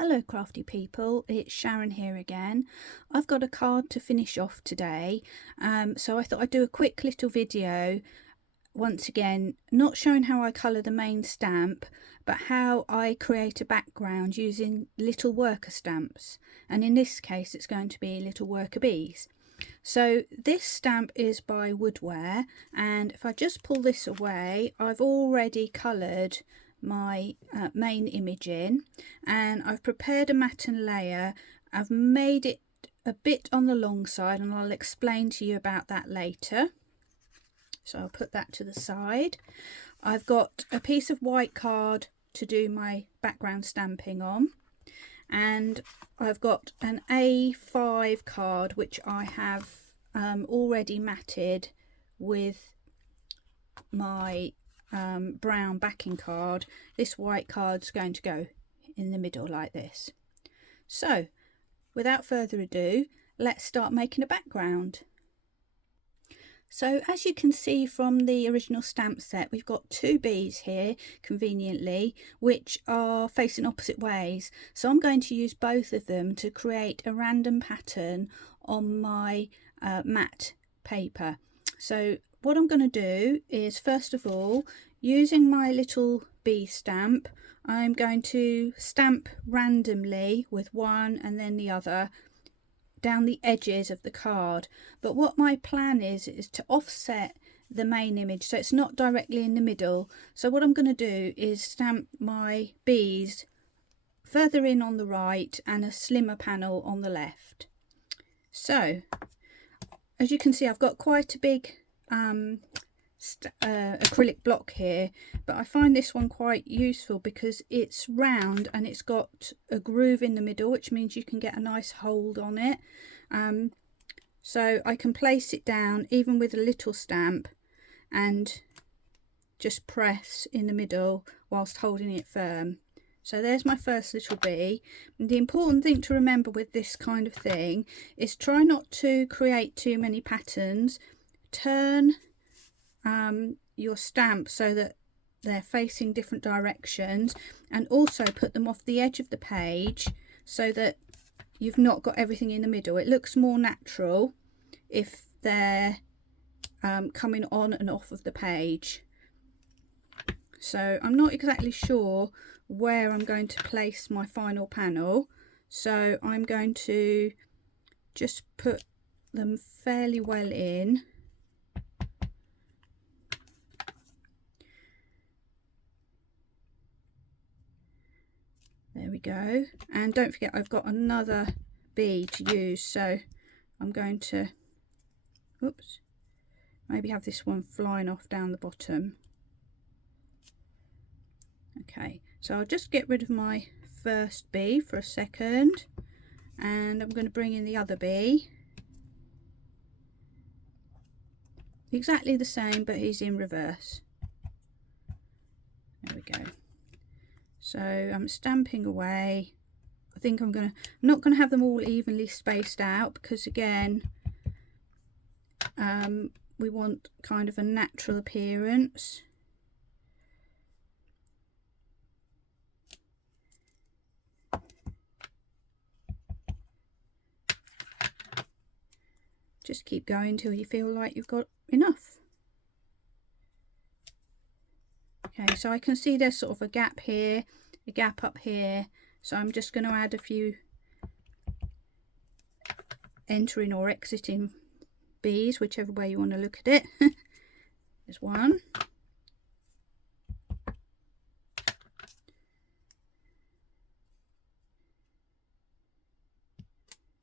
Hello crafty people, it's Sharon here again. I've got a card to finish off today, so I thought I'd do a quick little video, once again, not showing how I colour the main stamp, but how I create a background using little worker stamps, and in this case it's going to be little worker bees. So this stamp is by Woodware, and if I just pull this away, I've already coloured my main image in, and I've prepared a matten layer. I've made it a bit on the long side, and I'll explain to you about that later. So I'll put that to the side. I've got a piece of white card to do my background stamping on, and I've got an A5 card which I have already matted with my brown backing card. This white card's going to go in the middle like this. So without further ado, let's start making a background. So as you can see from the original stamp set, we've got two bees here conveniently, which are facing opposite ways. So I'm going to use both of them to create a random pattern on my matte paper. So what I'm going to do is, first of all, using my little bee stamp, I'm going to stamp randomly with one and then the other down the edges of the card. But what my plan is to offset the main image so it's not directly in the middle. So what I'm going to do is stamp my bees further in on the right and a slimmer panel on the left. So as you can see, I've got quite a big acrylic block here, but I find this one quite useful because it's round and it's got a groove in the middle, which means you can get a nice hold on it. So I can place it down even with a little stamp and just press in the middle whilst holding it firm. So there's my first little bee. And the important thing to remember with this kind of thing is try not to create too many patterns. Turn your stamp so that they're facing different directions, and also put them off the edge of the page so that you've not got everything in the middle. It looks more natural if they're coming on and off of the page. So I'm not exactly sure where I'm going to place my final panel, so I'm going to just put them fairly well in. There we go. And don't forget, I've got another bee to use, so I'm going to, oops, maybe have this one flying off down the bottom. Okay, so I'll just get rid of my first bee for a second, and I'm going to bring in the other bee. Exactly the same, but he's in reverse. There we go. So I'm stamping away. I think I'm not going to have them all evenly spaced out, because again, we want kind of a natural appearance. Just keep going till you feel like you've got enough. Okay, so I can see there's sort of a gap here, a gap up here, so I'm just going to add a few entering or exiting bees, whichever way you want to look at it. There's one.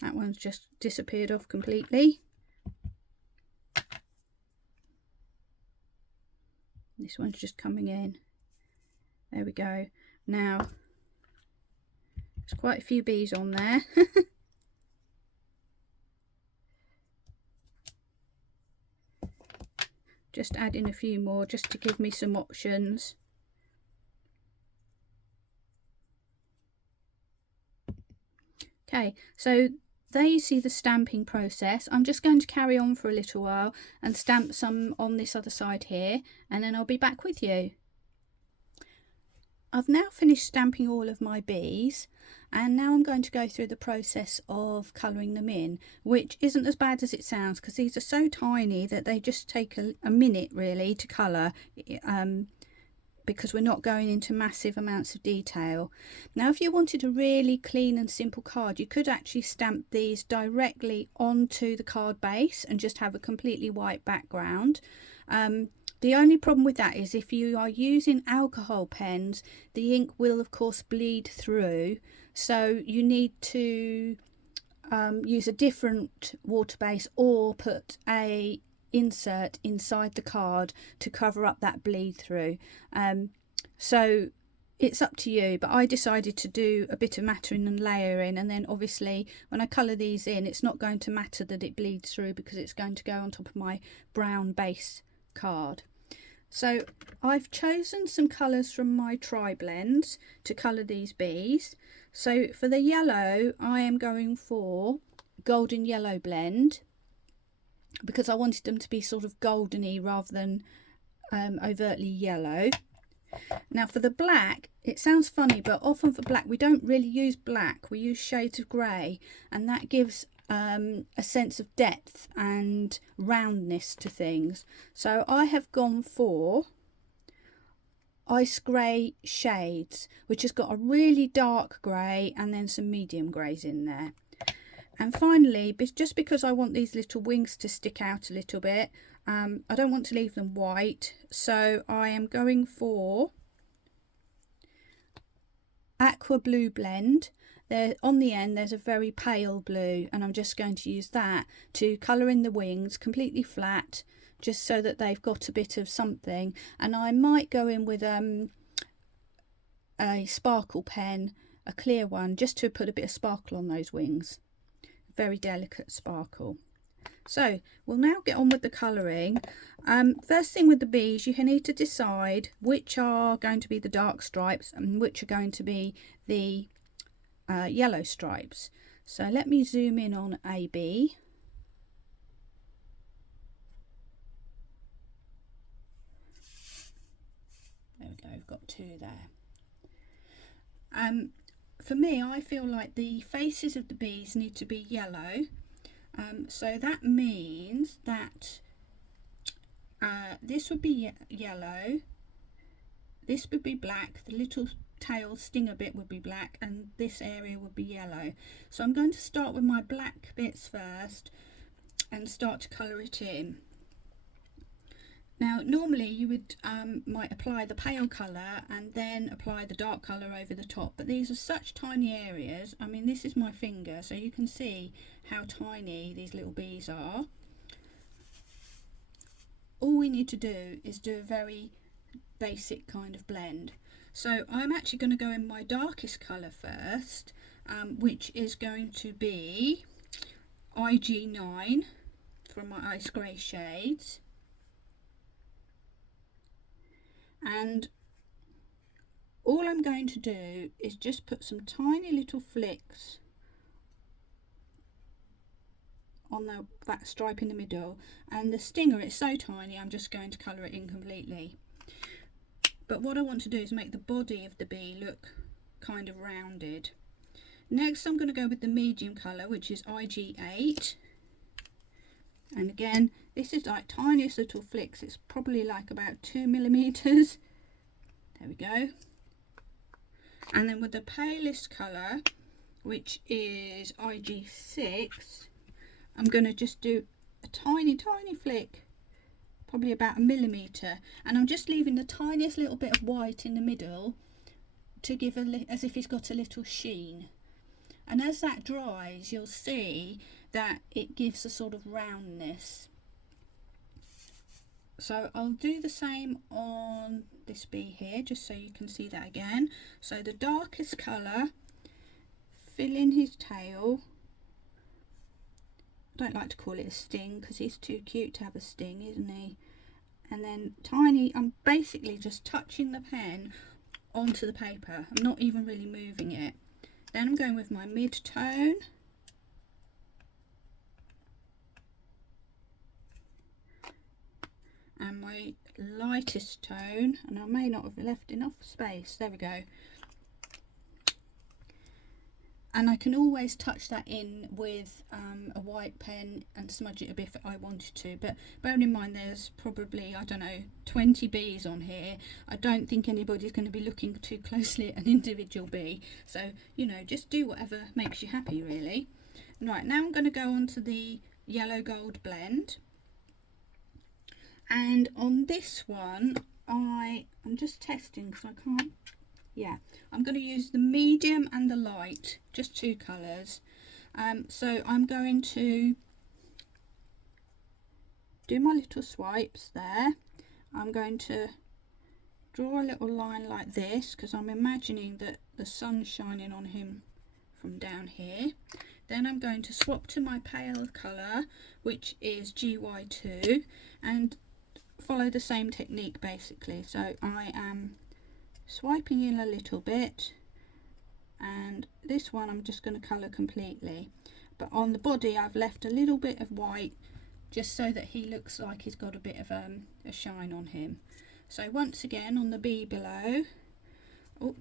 That one's just disappeared off completely. This one's just coming in. There we go. Now, there's quite a few bees on there. Just adding a few more just to give me some options. Okay, so there you see the stamping process. I'm just going to carry on for a little while and stamp some on this other side here, and then I'll be back with you. I've now finished stamping all of my bees, and now I'm going to go through the process of colouring them in, which isn't as bad as it sounds, because these are so tiny that they just take a minute really to colour, because we're not going into massive amounts of detail. Now if you wanted a really clean and simple card, you could actually stamp these directly onto the card base and just have a completely white background. The only problem with that is if you are using alcohol pens, the ink will of course bleed through, so you need to use a different water base or put a insert inside the card to cover up that bleed through. So it's up to you, but I decided to do a bit of mattering and layering, and then obviously when I colour these in, it's not going to matter that it bleeds through because it's going to go on top of my brown base card. So I've chosen some colours from my tri-blends to colour these bees. So for the yellow, I am going for golden yellow blend, because I wanted them to be sort of goldeny rather than overtly yellow. Now for the black, it sounds funny, but often for black we don't really use black, we use shades of grey, and that gives a sense of depth and roundness to things. So I have gone for ice grey shades, which has got a really dark grey and then some medium greys in there. And finally, just because I want these little wings to stick out a little bit, I don't want to leave them white, so I am going for aqua blue blend. There on the end there's a very pale blue, and I'm just going to use that to colour in the wings completely flat, just so that they've got a bit of something. And I might go in with a sparkle pen, a clear one, just to put a bit of sparkle on those wings. Very delicate sparkle. So we'll now get on with the colouring. First thing with the bees, you need to decide which are going to be the dark stripes and which are going to be the yellow stripes. So let me zoom in on a bee. There we go, we've got two there. For me, I feel like the faces of the bees need to be yellow. So that means that this would be yellow, this would be black, the little tail stinger bit would be black, and this area would be yellow. So I'm going to start with my black bits first and start to colour it in. Now normally you would might apply the pale colour and then apply the dark colour over the top, but these are such tiny areas. I mean, this is my finger, so you can see how tiny these little bees are. All we need to do is do a very basic kind of blend. So I'm actually going to go in my darkest colour first, which is going to be IG9 from my ice grey shades. And all I'm going to do is just put some tiny little flicks on that stripe in the middle, and the stinger is so tiny I'm just going to colour it in completely. But what I want to do is make the body of the bee look kind of rounded. Next I'm going to go with the medium colour, which is IG8. And again, this is like tiniest little flicks. It's probably like about 2mm. There we go. And then with the palest colour, which is IG6, I'm going to just do a tiny flick, probably about 1mm, and I'm just leaving the tiniest little bit of white in the middle to give as if it's got a little sheen. And as that dries, you'll see that it gives a sort of roundness. So I'll do the same on this bee here, just so you can see that again. So the darkest colour, fill in his tail. I don't like to call it a sting because he's too cute to have a sting, isn't he? And then tiny, I'm basically just touching the pen onto the paper. I'm not even really moving it. Then I'm going with my mid-tone. and my lightest tone, and I may not have left enough space, there we go. And I can always touch that in with a white pen and smudge it a bit if I wanted to, but bearing in mind there's probably, I don't know, 20 bees on here, I don't think anybody's going to be looking too closely at an individual bee, so you know, just do whatever makes you happy really. Right, now I'm going to go on to the yellow gold blend, and on this one I'm just testing because I can't. Yeah, I'm going to use the medium and the light, just two colours. So I'm going to do my little swipes there. I'm going to draw a little line like this because I'm imagining that the sun's shining on him from down here. Then I'm going to swap to my pale colour, which is GY2, and follow the same technique basically. So I am swiping in a little bit, and this one I'm just going to colour completely, but on the body I've left a little bit of white just so that he looks like he's got a bit of a shine on him. So once again on the bee below,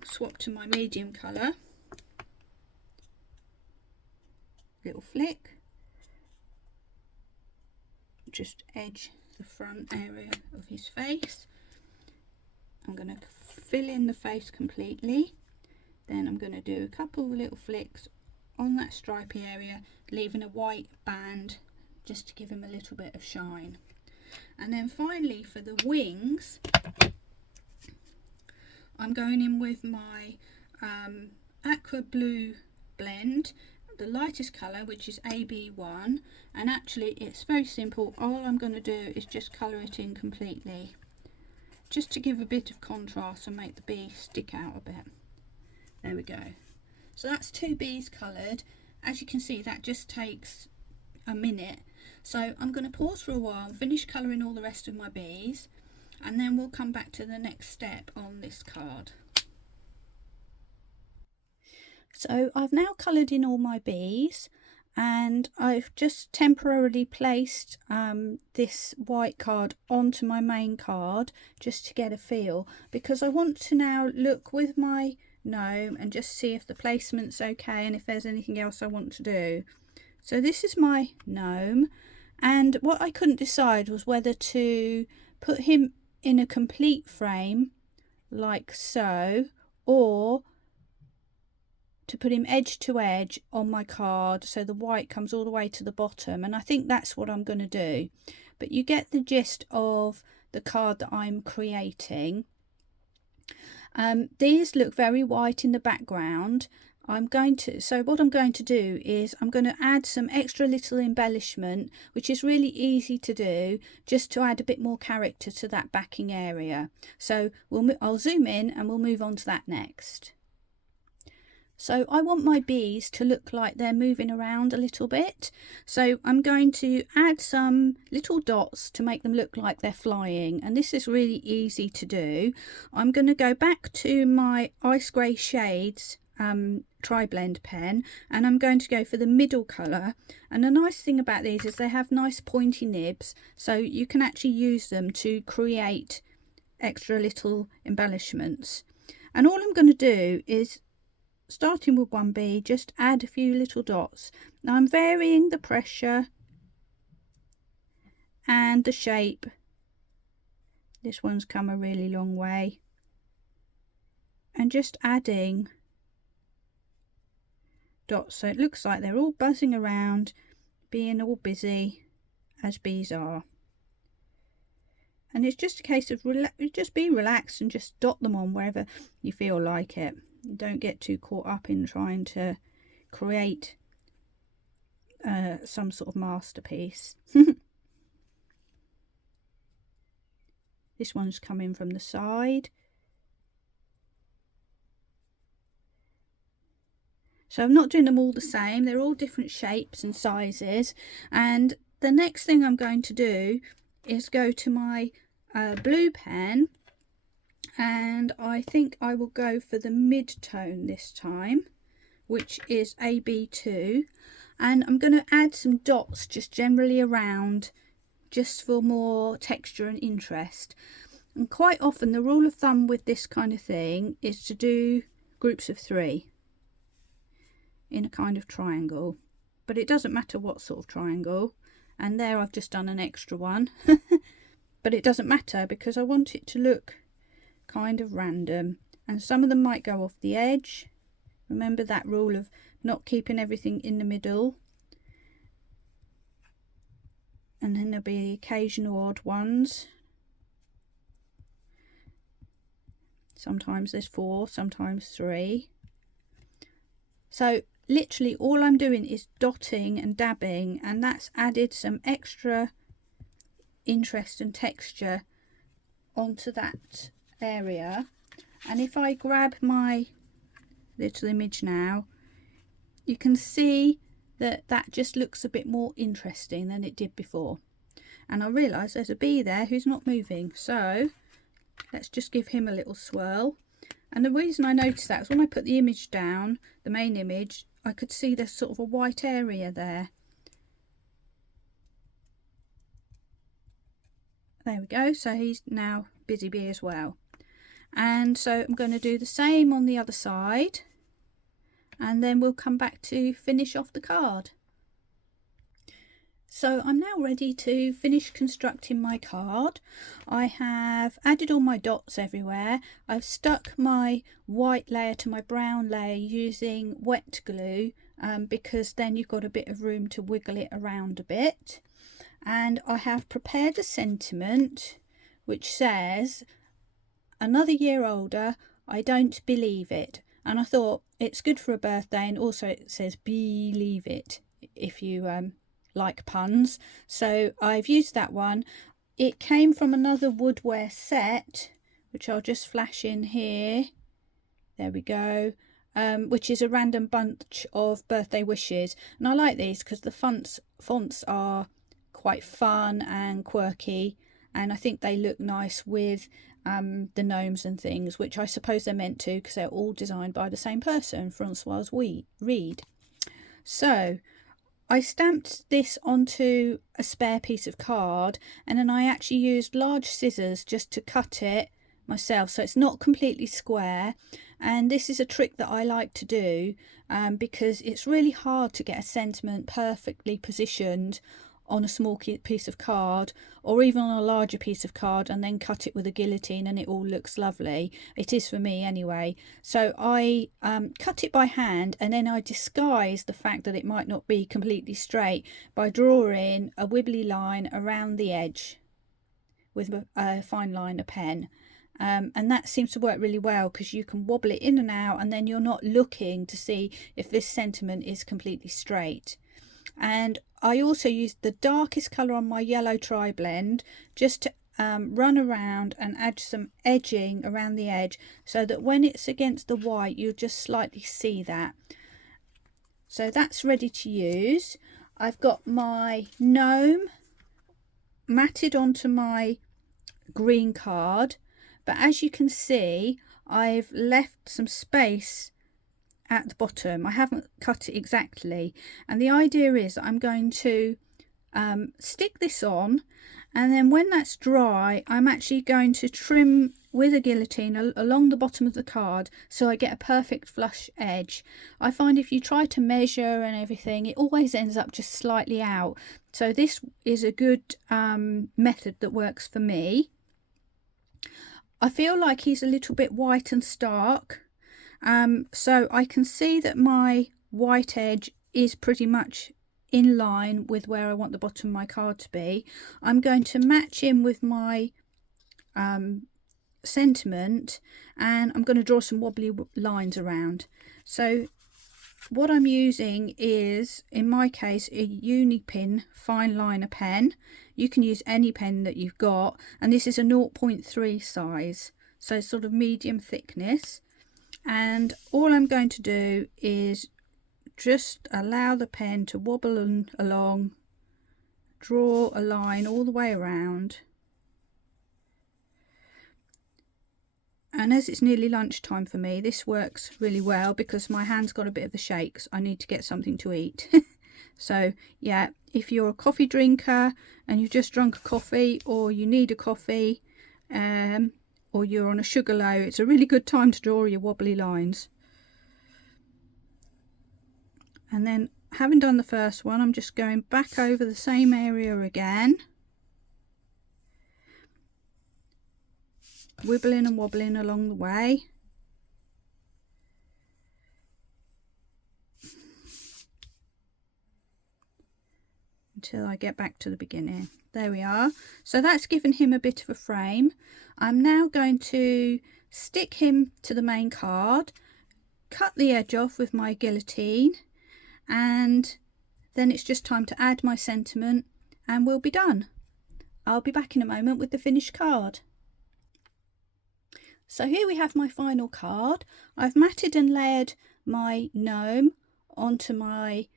swap to my medium colour, little flick, just edge the front area of his face. I'm going to fill in the face completely, then I'm going to do a couple of little flicks on that stripy area, leaving a white band just to give him a little bit of shine. And then finally for the wings, I'm going in with my aqua blue blend, the lightest colour, which is AB1, and actually it's very simple. All I'm going to do is just colour it in completely, just to give a bit of contrast and make the bee stick out a bit. There we go. So that's two bees coloured. As you can see, that just takes a minute. So I'm going to pause for a while, finish colouring all the rest of my bees, and then we'll come back to the next step on this card. So I've now coloured in all my bees, and I've just temporarily placed this white card onto my main card just to get a feel, because I want to now look with my gnome and just see if the placement's okay and if there's anything else I want to do. So this is my gnome, and what I couldn't decide was whether to put him in a complete frame like so, or to put him edge to edge on my card so the white comes all the way to the bottom, and I think that's what I'm going to do. But you get the gist of the card that I'm creating. These look very white in the background. So what I'm going to do is I'm going to add some extra little embellishment, which is really easy to do, just to add a bit more character to that backing area. So I'll zoom in and we'll move on to that next. So I want my bees to look like they're moving around a little bit. So I'm going to add some little dots to make them look like they're flying. And this is really easy to do. I'm going to go back to my Ice Grey Shades tri-blend pen, and I'm going to go for the middle colour. And the nice thing about these is they have nice pointy nibs, so you can actually use them to create extra little embellishments. And all I'm going to do is, starting with one bee, just add a few little dots. Now I'm varying the pressure and the shape. This one's come a really long way, and just adding dots so it looks like they're all buzzing around, being all busy as bees are. And it's just a case of just be relaxed and just dot them on wherever you feel like it. Don't get too caught up in trying to create some sort of masterpiece. This one's coming from the side. So I'm not doing them all the same. They're all different shapes and sizes. And the next thing I'm going to do is go to my blue pen, and I think I will go for the mid-tone this time, which is AB2, and I'm going to add some dots just generally around just for more texture and interest. And quite often the rule of thumb with this kind of thing is to do groups of 3 in a kind of triangle, but it doesn't matter what sort of triangle. And there I've just done an extra one but it doesn't matter because I want it to look kind of random, and some of them might go off the edge. Remember that rule of not keeping everything in the middle, and then there'll be the occasional odd ones. Sometimes there's 4, sometimes 3. So literally all I'm doing is dotting and dabbing, and that's added some extra interest and texture onto that area. And if I grab my little image now, you can see that that just looks a bit more interesting than it did before. And I realise there's a bee there who's not moving, so let's just give him a little swirl. And the reason I noticed that is when I put the image down, the main image, I could see there's sort of a white area there. There we go, so he's now busy bee as well. And so I'm going to do the same on the other side, and then we'll come back to finish off the card. So I'm now ready to finish constructing my card. I have added all my dots everywhere. I've stuck my white layer to my brown layer using wet glue because then you've got a bit of room to wiggle it around a bit. And I have prepared a sentiment which says, "Another year older, I don't believe it." And I thought it's good for a birthday, and also it says believe it if you like puns. So I've used that one. It came from another Woodware set, which I'll just flash in here. There we go. Which is a random bunch of birthday wishes. And I like these because the fonts are quite fun and quirky, and I think they look nice with the gnomes and things, which I suppose they're meant to because they're all designed by the same person, Francoise Reed. So I stamped this onto a spare piece of card, and then I actually used large scissors just to cut it myself, so it's not completely square. And this is a trick that I like to do because it's really hard to get a sentiment perfectly positioned on a small piece of card, or even on a larger piece of card, and then cut it with a guillotine and it all looks lovely. It is for me anyway. So I cut it by hand, and then I disguise the fact that it might not be completely straight by drawing a wibbly line around the edge with a fine liner pen. And that seems to work really well because you can wobble it in and out, and then you're not looking to see if this sentiment is completely straight. And I also used the darkest colour on my yellow tri-blend just to run around and add some edging around the edge, so that when it's against the white you'll just slightly see that. So that's ready to use. I've got my gnome matted onto my green card, but as you can see I've left some space at the bottom. I haven't cut it exactly, and the idea is that I'm going to stick this on, and then when that's dry I'm actually going to trim with a guillotine along the bottom of the card so I get a perfect flush edge. I find if you try to measure and everything, it always ends up just slightly out, so this is a good method that works for me. I feel like he's a little bit white and stark. So I can see that my white edge is pretty much in line with where I want the bottom of my card to be. I'm going to match in with my sentiment, and I'm going to draw some wobbly lines around. So what I'm using is, in my case, a Unipin fine liner pen. You can use any pen that you've got, and this is a 0.3 size, so sort of medium thickness. And all I'm going to do is just allow the pen to wobble along, draw a line all the way around. And as it's nearly lunchtime for me, this works really well because my hand's got a bit of the shakes. I need to get something to eat. So yeah, if you're a coffee drinker and you've just drunk a coffee, or you need a coffee, or you're on a sugar low, it's a really good time to draw your wobbly lines. And then, having done the first one, I'm just going back over the same area again, wibbling and wobbling along the way. Until I get back to the beginning. There we are. So that's given him a bit of a frame. I'm now going to stick him to the main card, cut the edge off with my guillotine, and then it's just time to add my sentiment and we'll be done. I'll be back in a moment with the finished card. So here we have my final card. I've matted and layered my gnome onto my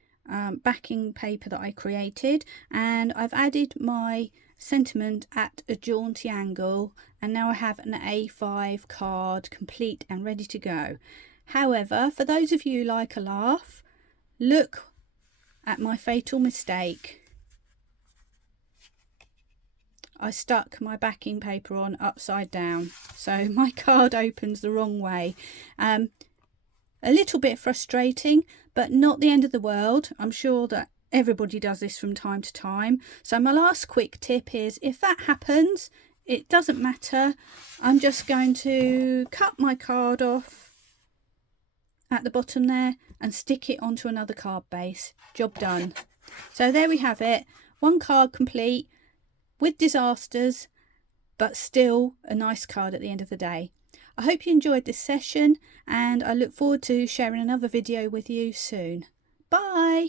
backing paper that I created, and I've added my sentiment at a jaunty angle, and now I have an A5 card complete and ready to go. However, for those of you who like a laugh, look at my fatal mistake. I stuck my backing paper on upside down, so my card opens the wrong way. A little bit frustrating, but not the end of the world. I'm sure that everybody does this from time to time. So my last quick tip is, if that happens, it doesn't matter. I'm just going to cut my card off at the bottom there and stick it onto another card base. Job done. So there we have it. One card complete with disasters, but still a nice card at the end of the day. I hope you enjoyed this session, and I look forward to sharing another video with you soon. Bye!